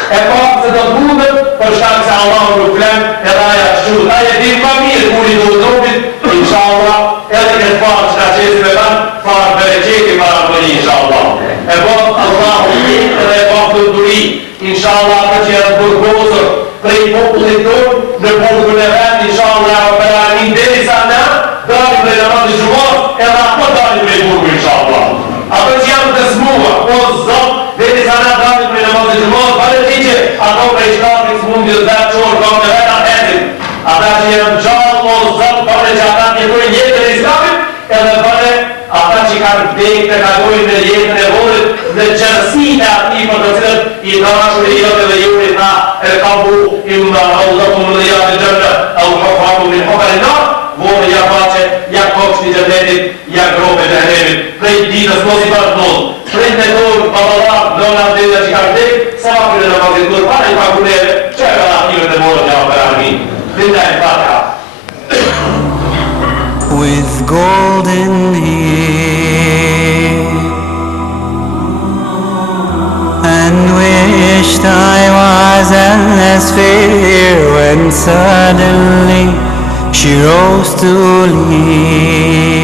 E pak se të mundët, për shkak se Allahu nuk flenë, edhe aja shqurë, aja din ma mirë, kuri do të dobit, insha Allah, edhe këtë farë që ka qesi me banë, farë bereqeti para mëni, insha Allah. E pak Allahu mirë edhe e pak të duri, insha Allah, të që janë burgozër, prej popullit tonë, në burgën e vetë, insha Allah, për amin deri sa në, dalim prej namazit gjumar, edhe apo dalim prej burgën, insha Allah. Ato që janë të smua, o zot, deri sa në dalim prej namazit gjumar, pare ti që ato prej shkatit smundjes dhe qorë, kam në vetë atetin. Ata që janë gjallë, o zot, pare që ata njëtojnë jetën e islamit, edhe pare ata që kanë vdekë të kalojnë në jetën e volit, në qërësin e ati për të cilët i dashur e jote dhe juri tha e kabu imma Allahu në jatë gjërë e u hoframu min hofar e nar vorë ja pace, ja kopsh një gjërnetit, ja grope gjërnetit prej ditës mos i bashkënod prej të dorë, babalar, dona të dhe që ka vdek sa për në mazit kur para i pakureve që e ka ative të morët ja për armin Linda e Fatiha With golden hair and wished I was as fair when suddenly she rose to leave.